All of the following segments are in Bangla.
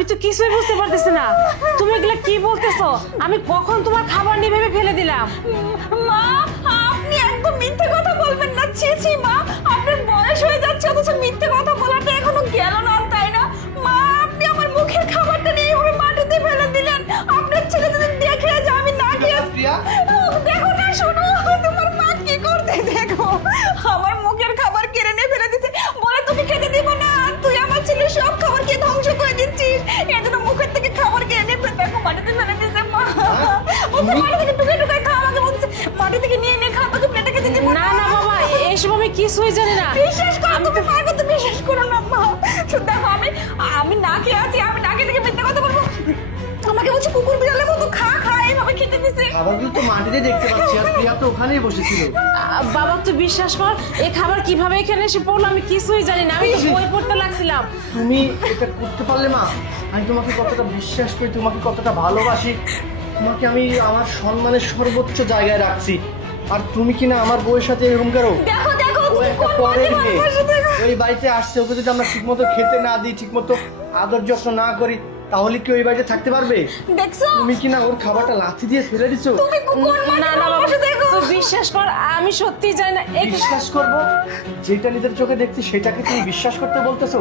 আমি তো কিছুই বুঝতে পারতেছি না, তুমি এগুলা কি বলতেছো? আমি কখন তোমার খাবার নিয়ে ভেবে ফেলে দিলাম? মা, আপনি একদম মিথ্যে কথা বলবেন না। ছি ছি মা, আপনার বয়স হয়ে যাচ্ছে অথচ মিথ্যে কথা বলাটা এখনো গেল না, তাই না? মা, আপনি আমার মুখের খাবারটা নিয়ে এইভাবে মাটিতে ফেলে দিলেন। আপনার ছেলে যদি দেখে যে আমি না খেয়ে প্রিয়া, দেখো না, শোনো, তোমার মা কি করতে দেখো, আমার মুখের খাবার কেড়ে নিয়ে ফেলে দিচ্ছে, বলে তোকে খেতে দিব না, তুই আমার ছেলের সব খাবার খেয়ে ধ্বংস করে দিচ্ছিস, এর জন্য মুখের থেকে খাবার কেড়ে নিয়ে দেখো মাটিতে ফেলে দিচ্ছে। মা বলছে মাটি থেকে টুকে টুকে খাওয়া, আমাকে বলছে মাটি থেকে নিয়ে নিয়ে খাওয়া, তোকে প্লেটে খেতে দিব না না বাবা, এইসব আমি কিছুই জানি না। বিশ্বাস করো, তুমি মার কথা বিশ্বাস করো না মা। শুধু দেখো, আমি না খেয়ে আছি, আমি না খেয়ে থেকে মিথ্যা কথা বলবো? আমাকে বলছে কুকুর বিড়ালের মতো খা খা, এইভাবে খেতে দিছে। খাবারগুলো তো মাটিতে দেখতে পাচ্ছি, আর প্রিয়া তো ওখানেই বসেছিল। বাবা তুই বিশ্বাস কর, এই খাবার কিভাবে এখানে এসে পড়লো আমি কিছুই জানি না, আমি তো বই পড়তে লাগছিলাম। তুমি এটা করতে পারলে মা? আমি তোমাকে কতটা বিশ্বাস করি, তোমাকে কতটা ভালোবাসি, তোমাকে আমি আমার সম্মানের সর্বোচ্চ জায়গায় রাখছি, আর তুমি কিনা আমার বউয়ের সাথে এরকম করো। দেখো দেখো, ও তুমি একটা কোন পরের মাঠে মেয়ে, ভালোবাসো দেখো। ওই বাড়িতে আসছে, ওকে যদি আমরা ঠিকমতো খেতে না দিই, ঠিকমতো আদর যত্ন না করি, তাহলে কি ওই বাড়িতে থাকতে পারবে? দেখছো তুমি কিনা ওর খাবারটা লাথি দিয়ে ফেলে দিছো। তুমি কোন মাঠে না না বাবা, ভালোবাসো দেখো। তুই বিশ্বাস কর, আমি সত্যি জানি না। বিশ্বাস করবো? যেটা নিজের চোখে দেখছি সেটাকে তুমি বিশ্বাস করতে বলতেছো?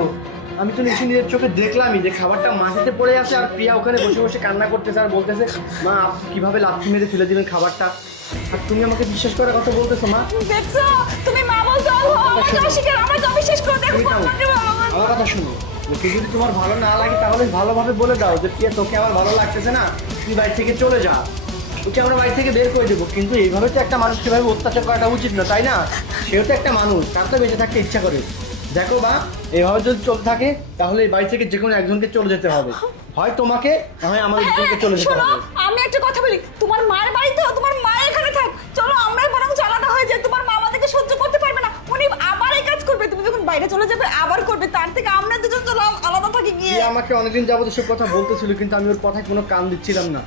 আমি তো নিজের চোখে দেখলামই যে খাবারটা মাটিতে পড়ে আছে, আর প্রিয়া ওখানে বসে বসে কান্না করতেছে আর বলতেছে মা আপনি কিভাবে লাথি মেরে ফেলে দিলেন খাবারটা, আর তুমি আমাকে বিশ্বাস করার কথা বলতেছো মা? দেখছো, তুমি মা বলছো আমাকে অস্বীকার, আমাকে অবিশ্বাস করে দেখো তুমি কোন থামো। মাঠে ভালোবাসো। আমার কথা শুনো, ওকে যদি তোমার ভালো না লাগে তাহলে ভালোভাবে বলে দাও যে প্রিয়া তোকে আমার ভালো লাগতেছে না, তুই বাড়ি থেকে চলে যা, ওকে আমরা বাড়ি থেকে বের করে দেবো। কিন্তু এইভাবে তো একটা মানুষকে ভাবে অত্যাচার করাটা উচিত না, তাই না? সেও তো একটা মানুষ, তার তো বেঁচে থাকতে ইচ্ছা করে। দেখো বা, এইভাবে যদি চলতে থাকে তাহলে এই বাড়ি থেকে যে কোনো একজনকে চলে যেতে হবে, হয় তোমাকে না হয় আমাদের দুজনকে চলে যেতে শোনো, হবে। আমি একটা কথা বলি, তোমার মায়ের বাড়িতে তোমার মা এখানে থাক, চলো আমরাই বরং আলাদা হয়ে যাই, তোমার মা আমাদেরকে সহ্য করতে পারবে না, উনি আবার এই কাজ করবে, তুমি যখন বাইরে চলে যাবে আবার করবে, তার থেকে আমরা দুজন চলো আলাদা থাকি গিয়ে। প্রিয়া আমাকে অনেকদিন যাবত এসব কথা বলতেছিল, কিন্তু আমি ওর কথায় কোনো কান দিচ্ছিলাম না,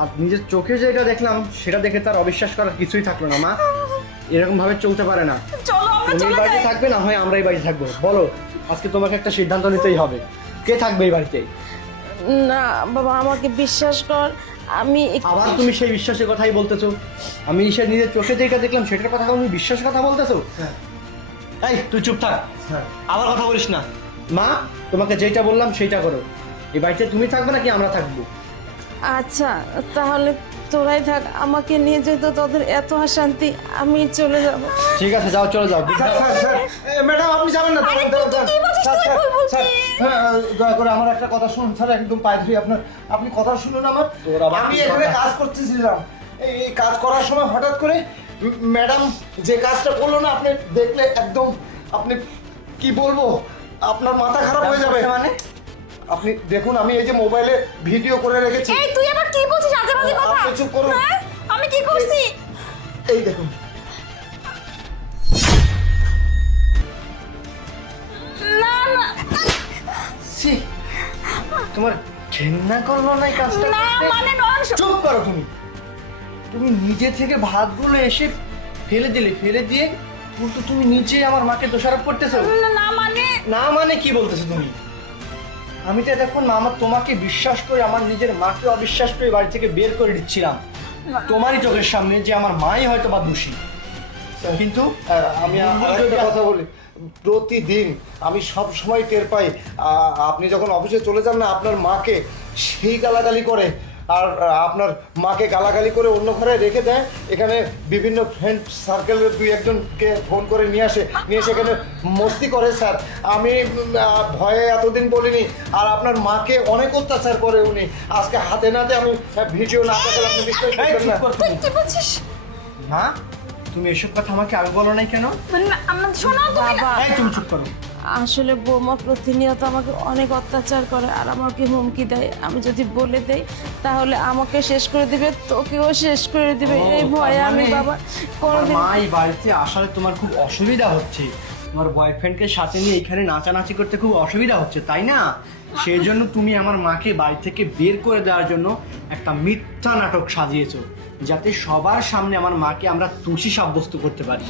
আর নিজের চোখে যেটা দেখলাম সেটা দেখে তার অবিশ্বাস করার কিছুই থাকলো না। মা এরকম ভাবে চলতে পারে না, চলো আমরা তুমি এই চলে বাড়িতে যাই। থাকবে না হয় আমরাই বাড়িতে থাকবো। বলো, আজকে তোমাকে একটা সিদ্ধান্ত নিতেই হবে, কে থাকবে এই বাড়িতে? না বাবা, আমাকে বিশ্বাস কর, আমি আবার তুমি সেই বিশ্বাসের কথাই বলতেছো? আমি সে নিজের চোখে যেটা দেখলাম সেটার কথা তুমি বিশ্বাসের কথা বলতেছো? এই তুই চুপ থাক, আবার কথা বলিস না। মা তোমাকে যেটা বললাম সেইটা করো, এই বাড়িতে তুমি থাকবে নাকি আমরা থাকবো? আচ্ছা তাহলে তোরাই থাক, আমাকে নিয়ে যেতে তোদের এত অশান্তি, আমি চলে যাব। ঠিক আছে যাও, চলে যাও। ম্যাডাম আপনি যাবেন না, আরে তুই কি বলছিস, তুই ভুল বলছিস। দয়া করে আমার একটা কথা শুনুন স্যার, একদম পায়ে ধরি আপনার, আপনি কথা শুনুন আমার। তোর আবার আমি কি এখানে কথা? কাজ করতেছিলাম, এই কাজ করার সময় হঠাৎ করে ম্যাডাম যে কাজটা করলো না, আপনি দেখলে একদম, আপনি কি বলবো, আপনার মাথা খারাপ হয়ে যাবে। মানে আপনি দেখুন, আমি এই যে মোবাইলে ভিডিও করে রেখেছি। এই তুই আবার কি বলছিস আজে বাজে কথা? আপনি চুপ করুন। হ্যাঁ? আমি কি করছি? এই দেখুন, না না ছি, তোমার ঘেন্না করলো না এই কাজটা না, করতে? মানে নয়। চুপ করো তুমি, তুমি নিজে থেকে ভাতগুলো এসে ফেলে দিলে, ফেলে দিয়ে উল্টো তুমি নিচে আমার মাকে দোষারোপ করতেছো। না মানে না মানে কি বলতেছো তুমি? আমি তো দেখুন আমার তোমাকে বিশ্বাস করে আমার নিজের মাকে অবিশ্বাস করে বাড়ি থেকে বের করে দিচ্ছিলাম তোমারই চোখের সামনে, যে আমার মাই হয়তো বা দোষী, কিন্তু আমি আরেকটা কথা বলি, প্রতিদিন আমি সব সময় টের পাই, আপনি যখন অফিসে চলে যান না, আপনার মাকে সেই গালাগালি করে, আর আপনার মাকে গালাগালি করে অন্য ঘরে রেখে দেয়, এখানে বিভিন্ন ফ্রেন্ড সার্কেলের দুই একজনকে ফোন করে নিয়ে এসে এখানে মস্তি করে। স্যার আমি ভয়ে এতদিন বলিনি, আর আপনার মাকে অনেক অত্যাচার করে উনি, আজকে হাতে নাতে আমি ভিডিও না দেখালে আপনি বিশ্বাস করবেন না। তুই কি বলছিস? মা তুমি এসব কথা আমাকে আগে বলো নাই কেন? শোনো তুমি না। বাবা এই তুমি চুপ করো। আসলে বৌমা প্রতিনিয়ত আমাকে অনেক অত্যাচার করে আর আমাকে হুমকি দেয়, আমি যদি বলে দেই তাহলে আমাকে শেষ করে দিবে, তোকেও শেষ করে দিবে, এই ভয়ে আমি বাবা কোনোদিন। মা এই বাড়িতে আসলে তোমার খুব অসুবিধা হচ্ছে, তোমার বয়ফ্রেন্ডকে সাথে নিয়ে এখানে নাচানাচি করতে খুব অসুবিধা হচ্ছে, তাই না? সেই জন্য তুমি আমার মাকে বাড়ি থেকে বের করে দেওয়ার জন্য একটা মিথ্যা নাটক সাজিয়েছো, যাতে সবার সামনে আমার মাকে আমরা দোষী সাব্যস্ত করতে পারি।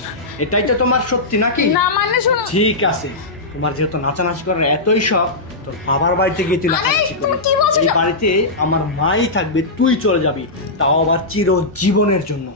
এটাই তো তোমার সত্যি নাকি? না মানে শোনো, ঠিক আছে, তোমার যেহেতু নাচানাচি করার এতই শখ, তোর বাবার বাড়িতে গিয়ে তুই আরে, নাচানাচি করবি। তুমি কি বলছো এই সব? বাড়িতে আমার মাই থাকবে, তুই চলে যাবি, তাও আবার চিরজীবনের জন্য।